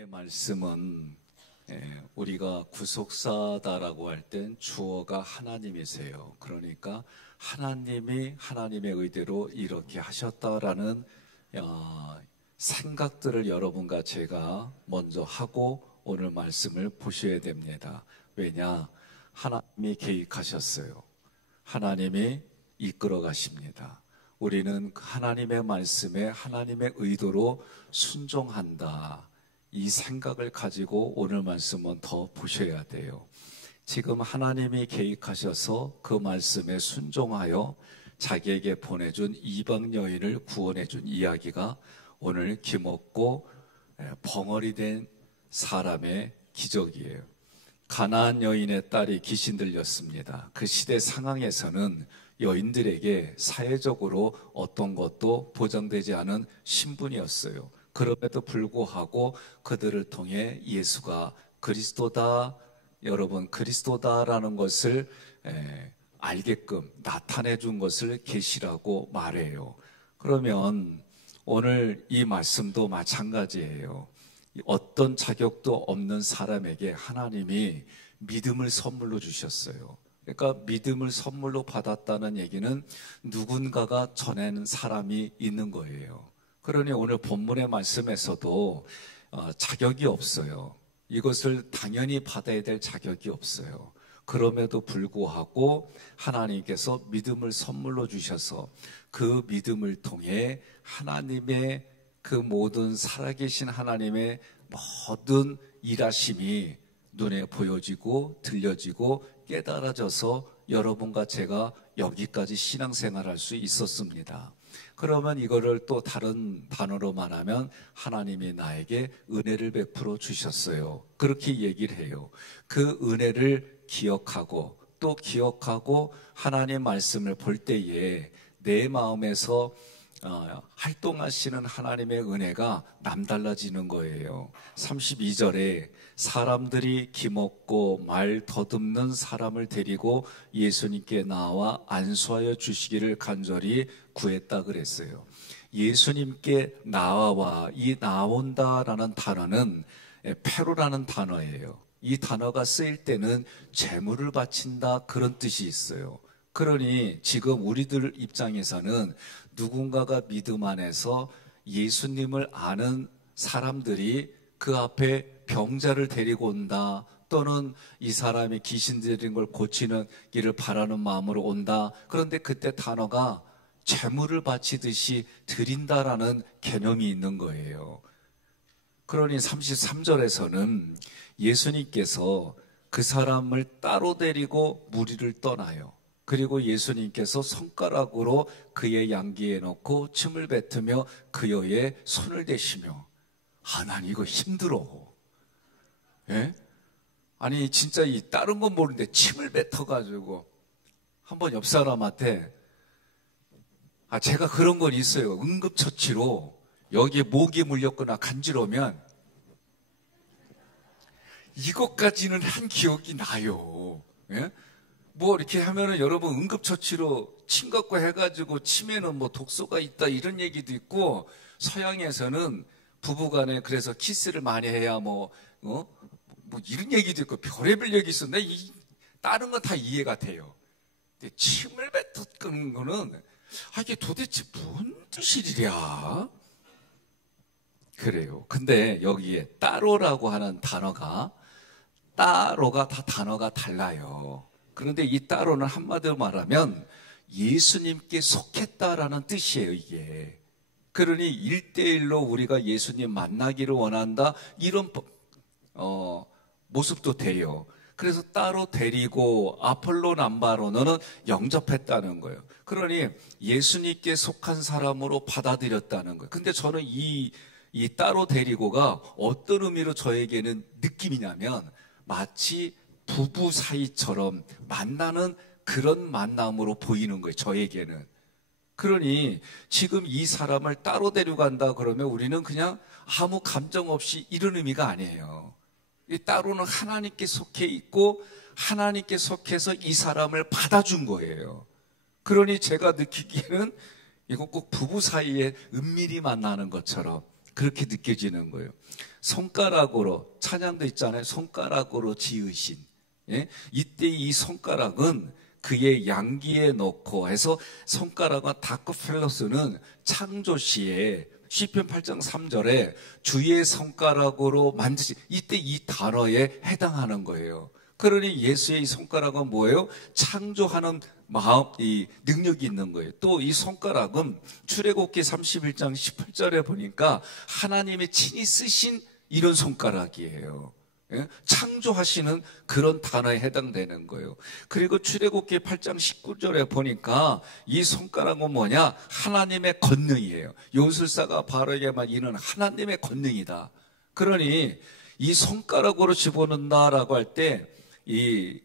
오늘의 말씀은 우리가 구속사다라고 할 땐 주어가 하나님이세요. 그러니까 하나님이 하나님의 의대로 이렇게 하셨다라는 생각들을 여러분과 제가 먼저 하고 오늘 말씀을 보셔야 됩니다. 왜냐? 하나님이 계획하셨어요. 하나님이 이끌어 가십니다. 우리는 하나님의 말씀에 하나님의 의도로 순종한다. 이 생각을 가지고 오늘 말씀은 더 보셔야 돼요. 지금 하나님이 계획하셔서 그 말씀에 순종하여 자기에게 보내준 이방 여인을 구원해준 이야기가 오늘 기먹고 벙어리 된 사람의 기적이에요. 가나안 여인의 딸이 귀신 들렸습니다. 그 시대 상황에서는 여인들에게 사회적으로 어떤 것도 보장되지 않은 신분이었어요. 그럼에도 불구하고 그들을 통해 예수가 그리스도다, 여러분 그리스도다라는 것을 알게끔 나타내 준 것을 계시라고 말해요. 그러면 오늘 이 말씀도 마찬가지예요. 어떤 자격도 없는 사람에게 하나님이 믿음을 선물로 주셨어요. 그러니까 믿음을 선물로 받았다는 얘기는 누군가가 전하는 사람이 있는 거예요. 그러니 오늘 본문의 말씀에서도 자격이 없어요. 이것을 당연히 받아야 될 자격이 없어요. 그럼에도 불구하고 하나님께서 믿음을 선물로 주셔서 그 믿음을 통해 하나님의 그 모든 살아계신 하나님의 모든 일하심이 눈에 보여지고 들려지고 깨달아져서 여러분과 제가 여기까지 신앙생활할 수 있었습니다. 그러면 이거를 또 다른 단어로 말하면 하나님이 나에게 은혜를 베풀어 주셨어요. 그렇게 얘기를 해요. 그 은혜를 기억하고 또 기억하고 하나님 말씀을 볼 때에 내 마음에서 활동하시는 하나님의 은혜가 남달라지는 거예요. 32절에 사람들이 기먹고 말 더듬는 사람을 데리고 예수님께 나와 안수하여 주시기를 간절히 구했다 그랬어요. 예수님께 나와 이 나온다라는 단어는 페로라는 단어예요. 이 단어가 쓰일 때는 제물을 바친다 그런 뜻이 있어요. 그러니 지금 우리들 입장에서는 누군가가 믿음 안에서 예수님을 아는 사람들이 그 앞에 병자를 데리고 온다, 또는 이 사람이 귀신 들린 걸 고치는 길을 바라는 마음으로 온다. 그런데 그때 단어가 제물을 바치듯이 드린다라는 개념이 있는 거예요. 그러니 33절에서는 예수님께서 그 사람을 따로 데리고 무리를 떠나요. 그리고 예수님께서 손가락으로 그의 양귀에 넣고 침을 뱉으며 그의 손을 대시며, 난 이거 힘들어. 예? 아니 진짜 이 다른 건 모르는데 침을 뱉어가지고 한번 옆 사람한테 제가 그런 건 있어요. 응급처치로 여기에 모기 물렸거나 간지러우면 이것까지는 한 기억이 나요. 예? 뭐 이렇게 하면은 여러분 응급처치로 침 갖고 해가지고 침에는 뭐 독소가 있다 이런 얘기도 있고, 서양에서는 부부간에 그래서 키스를 많이 해야 뭐 이런 얘기도 있고 별의별 얘기 있어. 다른 건 다 이해가 돼요. 근데 침을 뱉었는 거는 이게 도대체 뭔 뜻이랴? 그래요. 근데 여기에 따로라고 하는 단어가, 따로가 다 단어가 달라요. 그런데 이 따로는 한마디로 말하면 예수님께 속했다라는 뜻이에요, 이게. 그러니 1대1로 우리가 예수님 만나기를 원한다, 이런 모습도 돼요. 그래서 따로 데리고 아폴로 남바로는 영접했다는 거예요. 그러니 예수님께 속한 사람으로 받아들였다는 거예요. 근데 저는 이 따로 데리고가 어떤 의미로 저에게는 느낌이냐면 마치 부부 사이처럼 만나는 그런 만남으로 보이는 거예요, 저에게는. 그러니 지금 이 사람을 따로 데려간다 그러면 우리는 그냥 아무 감정 없이 이런 의미가 아니에요. 이 따로는 하나님께 속해 있고 하나님께 속해서 이 사람을 받아준 거예요. 그러니 제가 느끼기에는 이거 꼭 부부 사이에 은밀히 만나는 것처럼 그렇게 느껴지는 거예요. 손가락으로, 찬양도 있잖아요. 손가락으로 지으신. 예? 이때 이 손가락은 그의 양기에 넣고 해서, 손가락은 다크펠로스는 창조시에 시편 8장 3절에 주의 손가락으로 만드신, 이때 이 단어에 해당하는 거예요. 그러니 예수의 이 손가락은 뭐예요? 창조하는 마음, 이 능력이 있는 거예요. 또 이 손가락은 출애굽기 31장 18절에 보니까 하나님이 친히 쓰신 이런 손가락이에요. 예? 창조하시는 그런 단어에 해당되는 거예요. 그리고 출애굽기 8장 19절에 보니까 이 손가락은 뭐냐? 하나님의 권능이에요. 요술사가 바로에게만 이는 하나님의 권능이다. 그러니 이 손가락으로 집어넣는다라고 할 때 이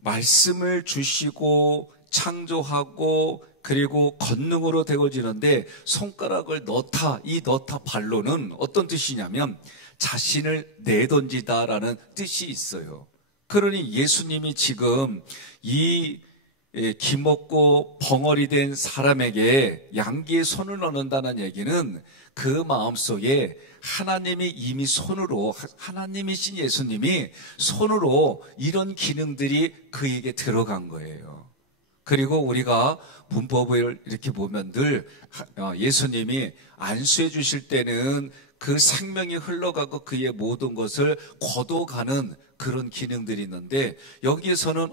말씀을 주시고 창조하고 그리고 권능으로 되어지는데, 손가락을 넣다, 이 넣다 발로는 어떤 뜻이냐면 자신을 내던지다라는 뜻이 있어요. 그러니 예수님이 지금 이 기먹고 벙어리 된 사람에게 양기에 손을 넣는다는 얘기는 그 마음속에 하나님이 이미 손으로, 하나님이신 예수님이 손으로 이런 기능들이 그에게 들어간 거예요. 그리고 우리가 문법을 이렇게 보면 늘 예수님이 안수해 주실 때는 그 생명이 흘러가고 그의 모든 것을 거둬가는 그런 기능들이 있는데, 여기에서는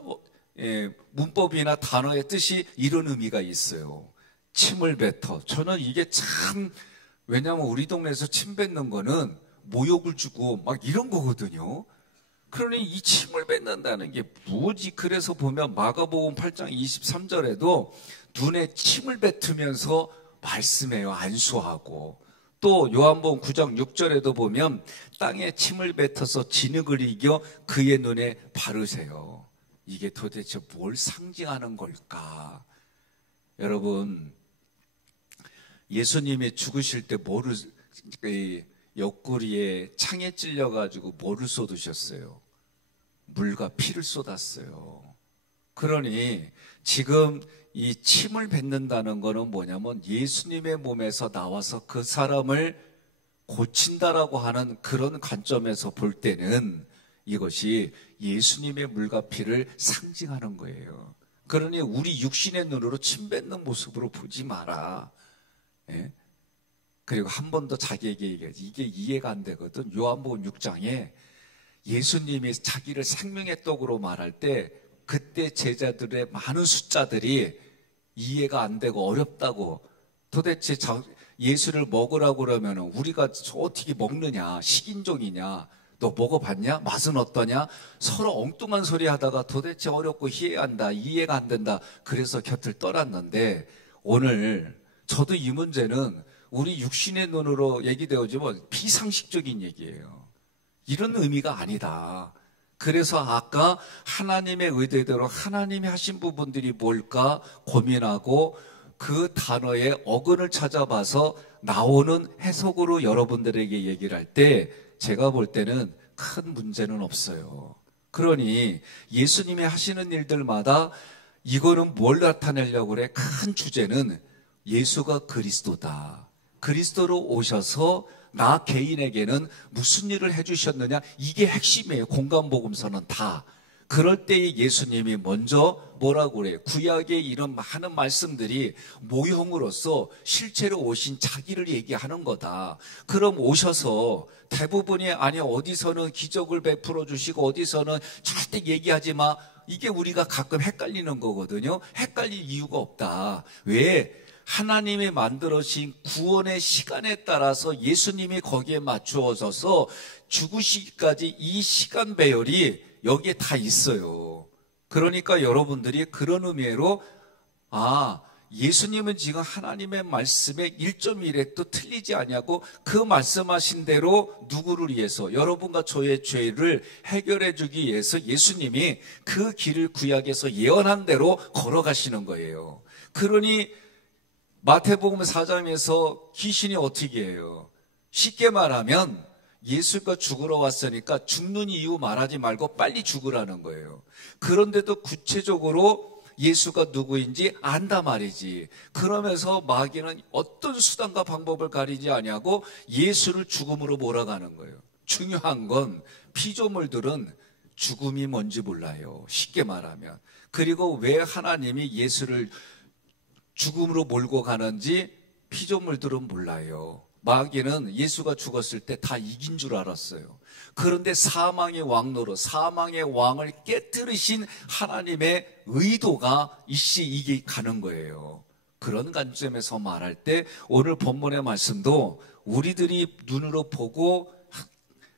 문법이나 단어의 뜻이 이런 의미가 있어요. 침을 뱉어. 저는 이게 참, 왜냐하면 우리 동네에서 침 뱉는 거는 모욕을 주고 막 이런 거거든요. 그러니 이 침을 뱉는다는 게 뭐지? 그래서 보면 마가복음 8장 23절에도 눈에 침을 뱉으면서 말씀해요. 안수하고. 또 요한복음 9장 6절에도 보면 땅에 침을 뱉어서 진흙을 이겨 그의 눈에 바르세요. 이게 도대체 뭘 상징하는 걸까? 여러분, 예수님이 죽으실 때 뭐를, 옆구리에 창에 찔려가지고 뭐를 쏟으셨어요? 물과 피를 쏟았어요. 그러니 지금 이 침을 뱉는다는 거는 뭐냐면 예수님의 몸에서 나와서 그 사람을 고친다라고 하는 그런 관점에서 볼 때는 이것이 예수님의 물과 피를 상징하는 거예요. 그러니 우리 육신의 눈으로 침 뱉는 모습으로 보지 마라. 예? 그리고 한 번 더 자기에게 얘기하지. 이게 이해가 안 되거든. 요한복음 6장에 예수님이 자기를 생명의 떡으로 말할 때 그때 제자들의 많은 숫자들이 이해가 안 되고 어렵다고, 도대체 예수를 먹으라고 그러면 우리가 어떻게 먹느냐, 식인종이냐, 너 먹어봤냐? 맛은 어떠냐? 서로 엉뚱한 소리 하다가 도대체 어렵고 이해가 안 된다. 그래서 곁을 떠났는데, 오늘 저도 이 문제는 우리 육신의 눈으로 얘기되어지면 비상식적인 얘기예요. 이런 의미가 아니다. 그래서 아까 하나님의 의도대로 하나님이 하신 부분들이 뭘까 고민하고 그 단어의 어근을 찾아봐서 나오는 해석으로 여러분들에게 얘기를 할 때 제가 볼 때는 큰 문제는 없어요. 그러니 예수님이 하시는 일들마다 이거는 뭘 나타내려고 그래? 큰 주제는 예수가 그리스도다. 그리스도로 오셔서 나 개인에게는 무슨 일을 해주셨느냐, 이게 핵심이에요. 공간복음서는 다. 그럴 때에 예수님이 먼저 뭐라고 그래요? 구약의 이런 많은 말씀들이 모형으로서 실제로 오신 자기를 얘기하는 거다. 그럼 오셔서 대부분이 아니 어디서는 기적을 베풀어 주시고 어디서는 절대 얘기하지 마, 이게 우리가 가끔 헷갈리는 거거든요. 헷갈릴 이유가 없다. 왜? 하나님이 만들어진 구원의 시간에 따라서 예수님이 거기에 맞추어져서 죽으시기까지 이 시간 배열이 여기에 다 있어요. 그러니까 여러분들이 그런 의미로 예수님은 지금 하나님의 말씀에 1.1획도 틀리지 않냐고, 그 말씀하신 대로 누구를 위해서, 여러분과 저의 죄를 해결해 주기 위해서 예수님이 그 길을 구약에서 예언한 대로 걸어가시는 거예요. 그러니 마태복음 4장에서 귀신이 어떻게 해요? 쉽게 말하면 예수가 죽으러 왔으니까 죽는 이유 말하지 말고 빨리 죽으라는 거예요. 그런데도 구체적으로 예수가 누구인지 안다 말이지. 그러면서 마귀는 어떤 수단과 방법을 가리지 아니하고 예수를 죽음으로 몰아가는 거예요. 중요한 건 피조물들은 죽음이 뭔지 몰라요. 쉽게 말하면. 그리고 왜 하나님이 예수를 죽음으로 몰고 가는지 피조물들은 몰라요. 마귀는 예수가 죽었을 때 다 이긴 줄 알았어요. 그런데 사망의 왕노릇, 사망의 왕을 깨뜨리신 하나님의 의도가 일시 이게 가는 거예요. 그런 관점에서 말할 때 오늘 본문의 말씀도 우리들이 눈으로 보고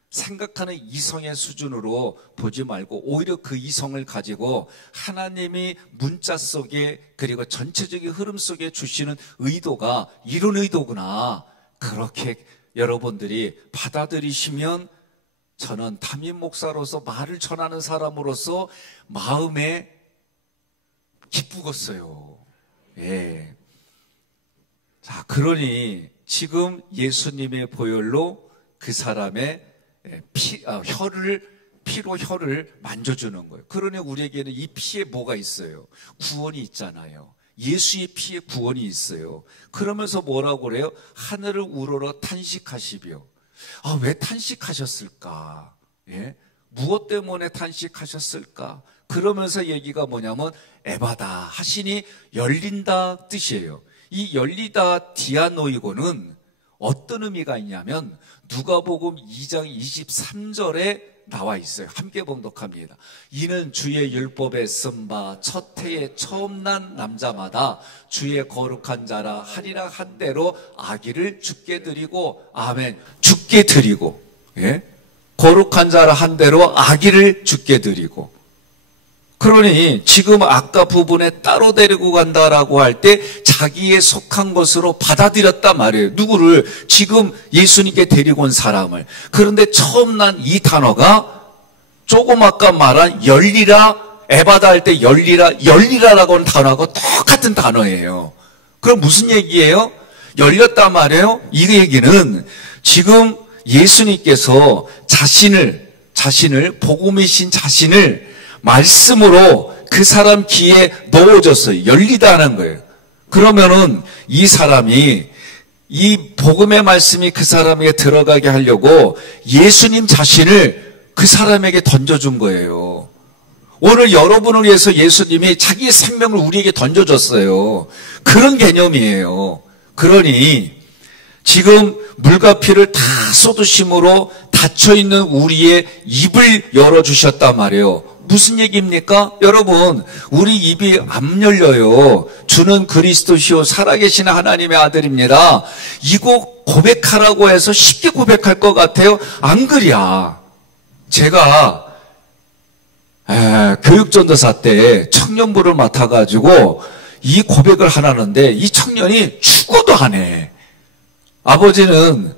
생각하는 이성의 수준으로 보지 말고 오히려 그 이성을 가지고 하나님이 문자 속에 그리고 전체적인 흐름 속에 주시는 의도가 이런 의도구나. 그렇게 여러분들이 받아들이시면 저는 담임 목사로서 말을 전하는 사람으로서 마음에 기쁘겠어요. 예. 자, 그러니 지금 예수님의 보혈로 그 사람의 피로 혀를 만져주는 거예요. 그러니 우리에게는 이 피에 뭐가 있어요? 구원이 있잖아요. 예수의 피에 구원이 있어요. 그러면서 뭐라고 그래요? 하늘을 우러러 탄식하시며. 왜 탄식하셨을까? 예? 무엇 때문에 탄식하셨을까? 그러면서 얘기가 뭐냐면 에바다 하시니 열린다 뜻이에요. 이 열리다 디아노이고는 어떤 의미가 있냐면 누가복음 2장 23절에 나와 있어요. 함께 봉독합니다. 이는 주의 율법에 쓴 바 첫 해에 처음 난 남자마다 주의 거룩한 자라 하리라 한 대로 아기를 죽게 드리고, 아멘, 죽게 드리고, 예? 거룩한 자라 한 대로 아기를 죽게 드리고. 그러니 지금 아까 부분에 따로 데리고 간다라고 할 때 자기에 속한 것으로 받아들였단 말이에요. 누구를? 지금 예수님께 데리고 온 사람을. 그런데 처음 난 이 단어가 조금 아까 말한 열리라, 에바다 할 때 열리라라고 하는 단어하고 똑같은 단어예요. 그럼 무슨 얘기예요? 열렸단 말이에요. 이 얘기는 지금 예수님께서 자신을 복음이신 자신을 말씀으로 그 사람 귀에 넣어줬어요. 열리다는 거예요. 그러면은 이 사람이 이 복음의 말씀이 그 사람에게 들어가게 하려고 예수님 자신을 그 사람에게 던져준 거예요. 오늘 여러분을 위해서 예수님이 자기의 생명을 우리에게 던져줬어요. 그런 개념이에요. 그러니 지금 물과 피를 다 쏟으심으로 닫혀있는 우리의 입을 열어주셨단 말이에요. 무슨 얘기입니까? 여러분, 우리 입이 안 열려요. 주는 그리스도시요 살아계신 하나님의 아들입니다. 이거 고백하라고 해서 쉽게 고백할 것 같아요? 안 그랴. 제가 교육전도사 때 청년부를 맡아가지고 이 고백을 하라는데 이 청년이 죽어도 안 해. 아버지는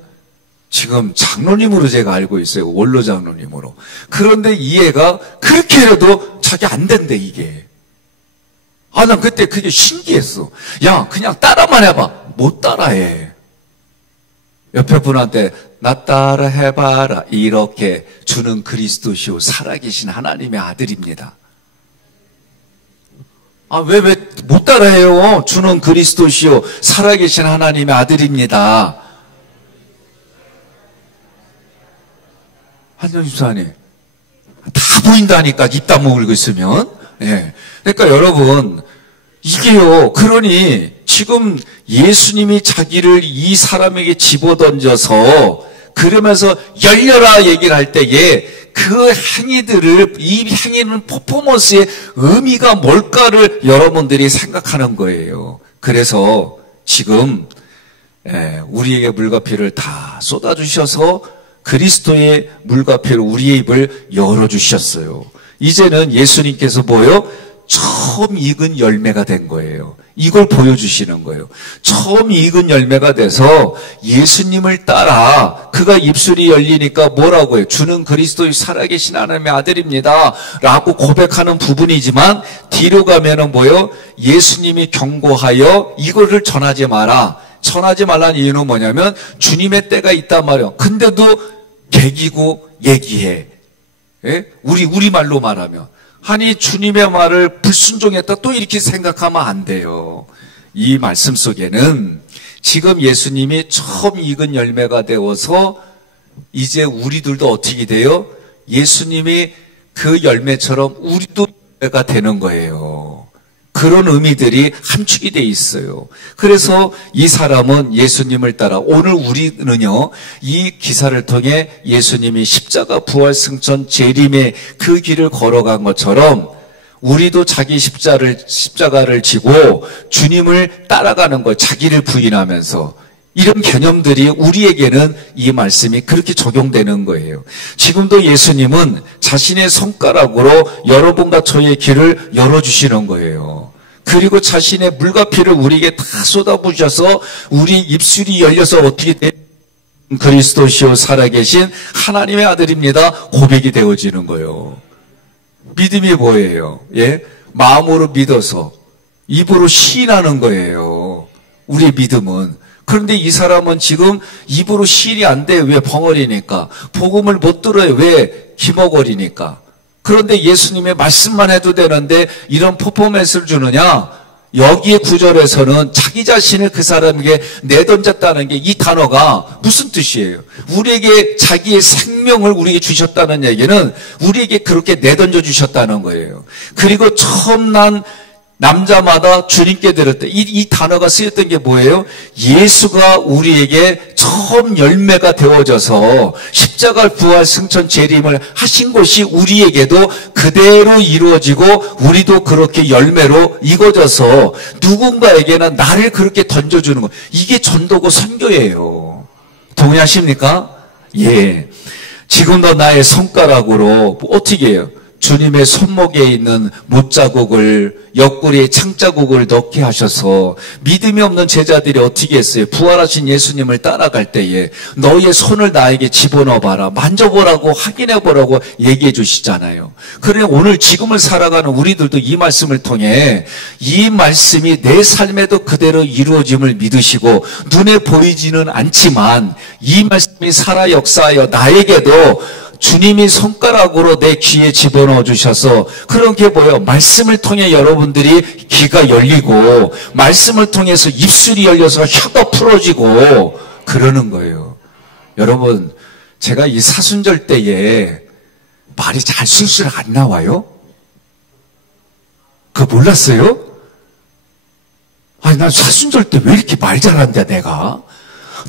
지금 장로님으로 제가 알고 있어요. 원로 장로님으로. 그런데 이 애가 그렇게 해도 자기 안 된대, 이게. 난 그때 그게 신기했어. 야, 그냥 따라만 해봐. 못 따라해. 옆에 분한테 나 따라 해봐라. 이렇게 주는 그리스도시요 살아계신 하나님의 아들입니다. 왜 못 따라해요? 주는 그리스도시요 살아계신 하나님의 아들입니다. 한정 집사님, 다 보인다니까, 입 다물고 있으면. 예. 그러니까 여러분, 이게요, 그러니 지금 예수님이 자기를 이 사람에게 집어던져서 그러면서 열려라 얘기를 할 때에 그 행위들을, 이 행위는 퍼포먼스의 의미가 뭘까를 여러분들이 생각하는 거예요. 그래서 지금 우리에게 물과 피를 다 쏟아주셔서 그리스도의 물과 피로 우리의 입을 열어주셨어요. 이제는 예수님께서 처음 익은 열매가 된 거예요. 이걸 보여주시는 거예요. 처음 익은 열매가 돼서 예수님을 따라 그가 입술이 열리니까 뭐라고 해요? 주는 그리스도의 살아계신 하나님의 아들입니다 라고 고백하는 부분이지만 뒤로 가면은 예수님이 경고하여 이거를 전하지 마라. 전하지 말라는 이유는 뭐냐면 주님의 때가 있단 말이에요. 근데도 개기고 얘기해. 예? 우리말로 말하면. 아니 주님의 말을 불순종했다 또 이렇게 생각하면 안 돼요. 이 말씀 속에는 지금 예수님이 처음 익은 열매가 되어서 이제 우리들도 어떻게 돼요? 예수님이 그 열매처럼 우리도 열매가 되는 거예요. 그런 의미들이 함축이 돼 있어요. 그래서 이 사람은 예수님을 따라, 오늘 우리는요, 이 기사를 통해 예수님이 십자가 부활 승천 재림의 그 길을 걸어간 것처럼 우리도 자기 십자가를 지고 주님을 따라가는 것, 자기를 부인하면서 이런 개념들이 우리에게는 이 말씀이 그렇게 적용되는 거예요. 지금도 예수님은 자신의 손가락으로 여러분과 저의 길을 열어주시는 거예요. 그리고 자신의 물과 피를 우리에게 다 쏟아부으셔서 우리 입술이 열려서 어떻게 돼? 그리스도시요 살아계신 하나님의 아들입니다. 고백이 되어지는 거예요. 믿음이 뭐예요? 예? 마음으로 믿어서 입으로 시인하는 거예요. 우리의 믿음은. 그런데 이 사람은 지금 입으로 시인이 안 돼. 왜? 벙어리니까. 복음을 못 들어요. 왜? 기머거리니까. 그런데 예수님의 말씀만 해도 되는데 이런 퍼포먼스를 주느냐? 여기에 구절에서는 자기 자신을 그 사람에게 내던졌다는 게 이 단어가 무슨 뜻이에요? 우리에게 자기의 생명을 우리에게 주셨다는 얘기는 우리에게 그렇게 내던져 주셨다는 거예요. 그리고 처음 난 남자마다 주님께 드렸다. 이 단어가 쓰였던 게 뭐예요? 예수가 우리에게 처음 열매가 되어져서 십자가 부활 승천 재림을 하신 것이 우리에게도 그대로 이루어지고 우리도 그렇게 열매로 익어져서 누군가에게는 나를 그렇게 던져주는 것. 이게 전도고 선교예요. 동의하십니까? 예. 지금도 나의 손가락으로 어떻게 해요? 주님의 손목에 있는 못자국을, 옆구리에 창자국을 넣게 하셔서 믿음이 없는 제자들이 어떻게 했어요? 부활하신 예수님을 따라갈 때에 너의 손을 나에게 집어넣어봐라, 만져보라고, 확인해보라고 얘기해 주시잖아요. 그래 오늘 지금을 살아가는 우리들도 이 말씀을 통해 이 말씀이 내 삶에도 그대로 이루어짐을 믿으시고 눈에 보이지는 않지만 이 말씀이 살아 역사하여 나에게도 주님이 손가락으로 내 귀에 집어넣어 주셔서 그렇게 뭐예요? 말씀을 통해 여러분들이 귀가 열리고 말씀을 통해서 입술이 열려서 혀가 풀어지고 그러는 거예요. 여러분, 제가 이 사순절 때에 말이 잘 술술 안 나와요? 그거 몰랐어요? 아니, 난 사순절 때 왜 이렇게 말 잘한다, 내가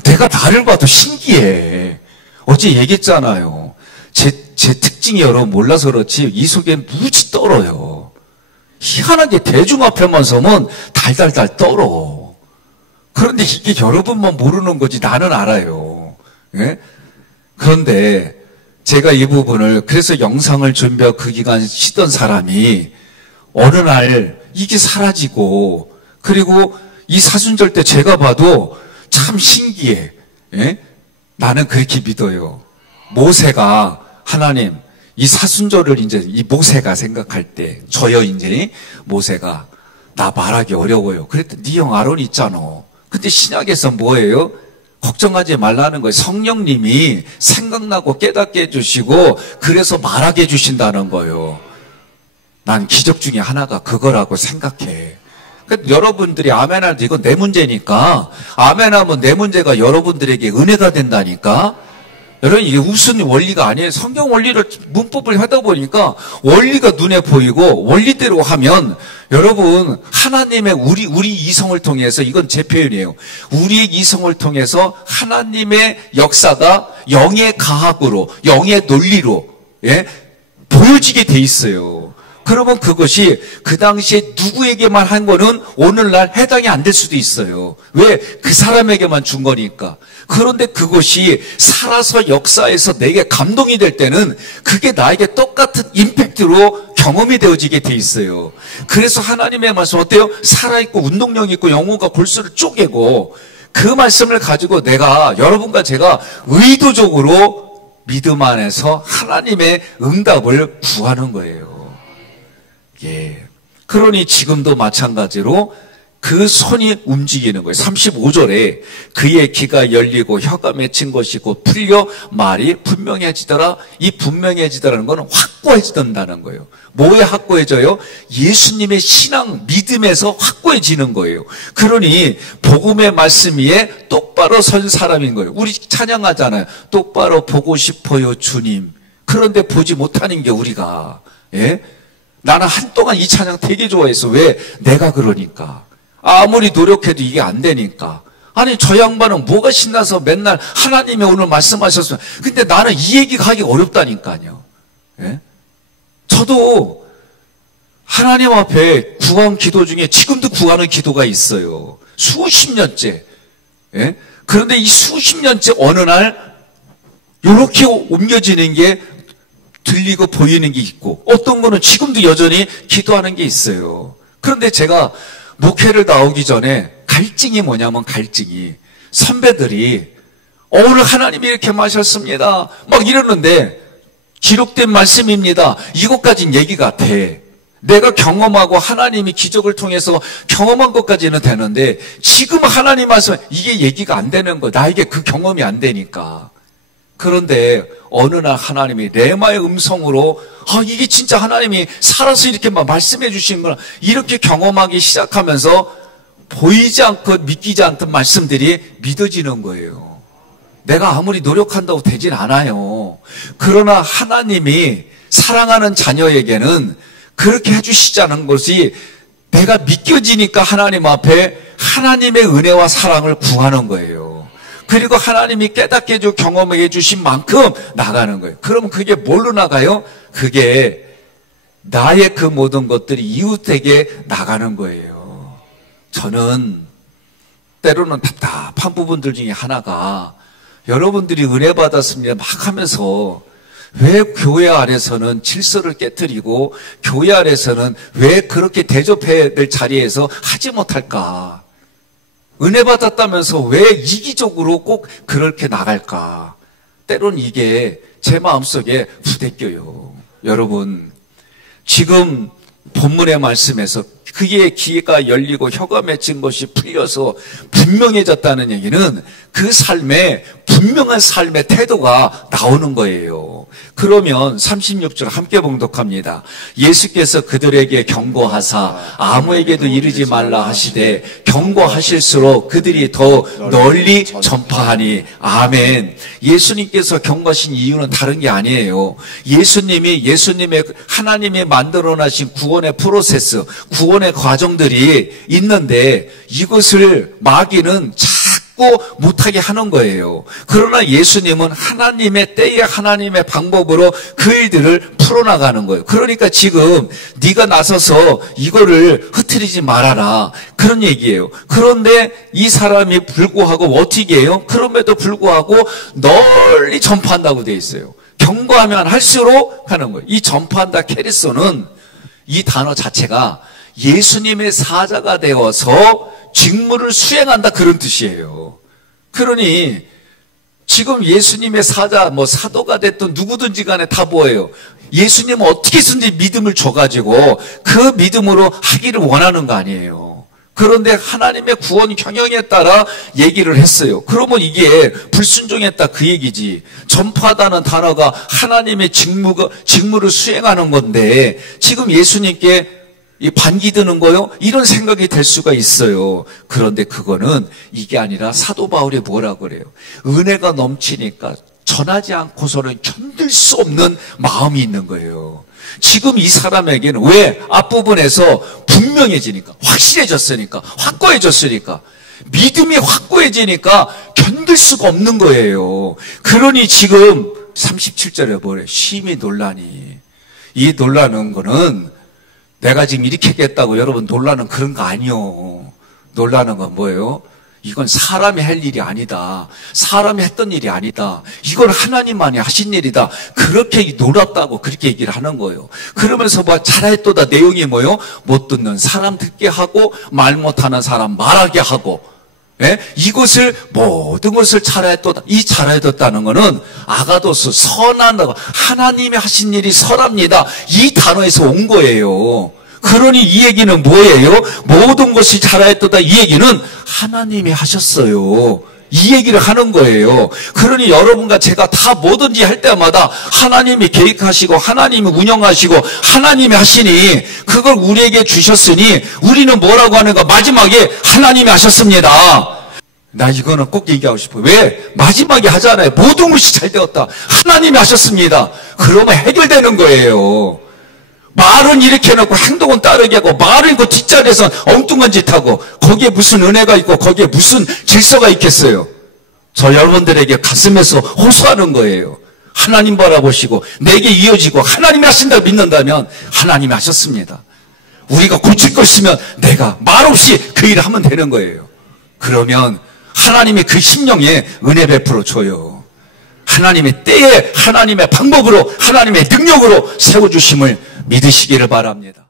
나를 봐도 신기해. 어제 얘기했잖아요. 제 특징이 여러분 몰라서 그렇지 이 속엔 무지 떨어요. 희한하게 대중 앞에만 서면 달달달 떨어. 그런데 이게 여러분만 모르는 거지 나는 알아요. 예? 그런데 제가 이 부분을 그래서 영상을 준비하고 그 기간 쉬던 사람이 어느 날 이게 사라지고 그리고 이 사순절 때 제가 봐도 참 신기해. 예? 나는 그렇게 믿어요. 모세가 하나님 이 사순절을 이제 이 모세가 생각할 때 저요 이제 모세가 나 말하기 어려워요. 그랬더니 네 형 아론 있잖아. 근데 신약에서 뭐예요? 걱정하지 말라는 거예요. 성령님이 생각나고 깨닫게 해주시고 그래서 말하게 해주신다는 거예요. 난 기적 중에 하나가 그거라고 생각해. 여러분들이 아멘할 때 이건 내 문제니까 아멘하면 내 문제가 여러분들에게 은혜가 된다니까. 여러분 이게 무슨 원리가 아니에요. 성경 원리를 문법을 하다 보니까 원리가 눈에 보이고 원리대로 하면 여러분 하나님의 우리 이성을 통해서 이건 제 표현이에요. 우리의 이성을 통해서 하나님의 역사가 영의 과학으로 영의 논리로 예? 보여지게 돼 있어요. 그러면 그것이 그 당시에 누구에게만 한 거는 오늘날 해당이 안 될 수도 있어요. 왜? 그 사람에게만 준 거니까. 그런데 그것이 살아서 역사에서 내게 감동이 될 때는 그게 나에게 똑같은 임팩트로 경험이 되어지게 돼 있어요. 그래서 하나님의 말씀 어때요? 살아있고 운동력 있고 영혼과 골수를 쪼개고 그 말씀을 가지고 내가 여러분과 제가 의도적으로 믿음 안에서 하나님의 응답을 구하는 거예요. 예. 그러니 지금도 마찬가지로 그 손이 움직이는 거예요. 35절에 그의 귀가 열리고 혀가 맺힌 것이 곧 풀려 말이 분명해지더라. 이 분명해지더라는 건 확고해진다는 거예요. 뭐에 확고해져요? 예수님의 신앙, 믿음에서 확고해지는 거예요. 그러니 복음의 말씀 위에 똑바로 선 사람인 거예요. 우리 찬양하잖아요. 똑바로 보고 싶어요, 주님. 그런데 보지 못하는 게 우리가. 예? 나는 한동안 이 찬양 되게 좋아했어. 왜? 내가 그러니까. 아무리 노력해도 이게 안 되니까. 아니 저 양반은 뭐가 신나서 맨날 하나님이 오늘 말씀하셨어요. 근데 나는 이 얘기가 하기 어렵다니까요. 예? 저도 하나님 앞에 구한 기도 중에 지금도 구하는 기도가 있어요. 수십 년째. 예? 그런데 이 수십 년째 어느 날 이렇게 옮겨지는 게 들리고 보이는 게 있고 어떤 거는 지금도 여전히 기도하는 게 있어요. 그런데 제가 목회를 나오기 전에 갈증이 뭐냐면 갈증이 선배들이 오늘 하나님이 이렇게 마셨습니다 막 이러는데 기록된 말씀입니다. 이것까지는 얘기가 돼. 내가 경험하고 하나님이 기적을 통해서 경험한 것까지는 되는데 지금 하나님 말씀 이게 얘기가 안 되는 거. 나에게 그 경험이 안 되니까. 그런데 어느 날 하나님이 레마의 음성으로 이게 진짜 하나님이 살아서 이렇게 말씀해 주시는구나 이렇게 경험하기 시작하면서 보이지 않고 믿기지 않던 말씀들이 믿어지는 거예요. 내가 아무리 노력한다고 되진 않아요. 그러나 하나님이 사랑하는 자녀에게는 그렇게 해주시자는 것이 내가 믿겨지니까 하나님 앞에 하나님의 은혜와 사랑을 구하는 거예요. 그리고 하나님이 깨닫게 해주고 경험해 주신 만큼 나가는 거예요. 그럼 그게 뭘로 나가요? 그게 나의 그 모든 것들이 이웃에게 나가는 거예요. 저는 때로는 답답한 부분들 중에 하나가 여러분들이 은혜 받았습니다 막 하면서 왜 교회 안에서는 질서를 깨뜨리고 교회 안에서는 왜 그렇게 대접해야 될 자리에서 하지 못할까? 은혜 받았다면서 왜 이기적으로 꼭 그렇게 나갈까? 때론 이게 제 마음속에 부대껴요. 여러분, 지금 본문의 말씀에서 그의 귀가 열리고 혀가 맺힌 것이 풀려서 분명해졌다는 얘기는 그 삶에 분명한 삶의 태도가 나오는 거예요. 그러면 36절 함께 봉독합니다. 예수께서 그들에게 경고하사 아무에게도 이르지 말라 하시되 경고하실수록 그들이 더 널리 전파하니. 아멘. 예수님께서 경고하신 이유는 다른 게 아니에요. 예수님의 하나님이 만들어내신 구원의 프로세스, 구원의 과정들이 있는데 이것을 마귀는 자꾸 못하게 하는 거예요. 그러나 예수님은 하나님의 때에 하나님의 방법으로 그 일들을 풀어나가는 거예요. 그러니까 지금 네가 나서서 이거를 흐트리지 말아라 그런 얘기예요. 그런데 이 사람이 불구하고 어떻게 해요? 그럼에도 불구하고 널리 전파한다고 되어 있어요. 경고하면 할수록 하는 거예요. 이 전파한다 캐리소는 이 단어 자체가 예수님의 사자가 되어서 직무를 수행한다 그런 뜻이에요. 그러니 지금 예수님의 사자, 사도가 됐든 누구든지 간에 다 뭐예요? 예수님은 어떻게 해서든지 믿음을 줘가지고 그 믿음으로 하기를 원하는 거 아니에요. 그런데 하나님의 구원 경영에 따라 얘기를 했어요. 그러면 이게 불순종했다 그 얘기지. 전파하다는 단어가 하나님의 직무를 수행하는 건데 지금 예수님께 반기 드는 거요? 이런 생각이 될 수가 있어요. 그런데 그거는 이게 아니라 사도 바울이 뭐라고 그래요? 은혜가 넘치니까 전하지 않고서는 견딜 수 없는 마음이 있는 거예요. 지금 이 사람에게는 왜? 앞부분에서 분명해지니까, 확실해졌으니까, 확고해졌으니까, 믿음이 확고해지니까 견딜 수가 없는 거예요. 그러니 지금 37절에 뭐래요? 심히 놀라니. 이 놀라는 거는 내가 지금 이렇게 했겠다고 여러분 놀라는 그런 거 아니요. 놀라는 건 뭐예요? 이건 사람이 할 일이 아니다. 사람이 했던 일이 아니다. 이건 하나님만이 하신 일이다. 그렇게 놀랍다고 그렇게 얘기를 하는 거예요. 그러면서 잘했도다 내용이 뭐예요? 못 듣는 사람 듣게 하고 말 못하는 사람 말하게 하고 이것을 모든 것을 잘했도다. 이 잘했다는 것은 아가도스 선하다고 하나님이 하신 일이 선합니다. 이 단어에서 온 거예요. 그러니 이 얘기는 뭐예요? 모든 것이 잘하였도다. 이 얘기는 하나님이 하셨어요. 이 얘기를 하는 거예요. 그러니 여러분과 제가 다 뭐든지 할 때마다 하나님이 계획하시고 하나님이 운영하시고 하나님이 하시니 그걸 우리에게 주셨으니 우리는 뭐라고 하는가? 마지막에 하나님이 하셨습니다. 나 이거는 꼭 얘기하고 싶어요. 왜? 마지막에 하잖아요. 모든 것이 잘 되었다. 하나님이 하셨습니다. 그러면 해결되는 거예요. 말은 이렇게 해놓고 행동은 따르게 하고 말은 그 뒷자리에서 엉뚱한 짓 하고 거기에 무슨 은혜가 있고 거기에 무슨 질서가 있겠어요. 저 여러분들에게 가슴에서 호소하는 거예요. 하나님 바라보시고 내게 이어지고 하나님이 하신다고 믿는다면 하나님이 하셨습니다. 우리가 고칠 거 있으면 내가 말없이 그 일을 하면 되는 거예요. 그러면 하나님이 그 심령에 은혜 베풀어 줘요. 하나님의 때에 하나님의 방법으로 하나님의 능력으로 세워주심을 믿으시기를 바랍니다.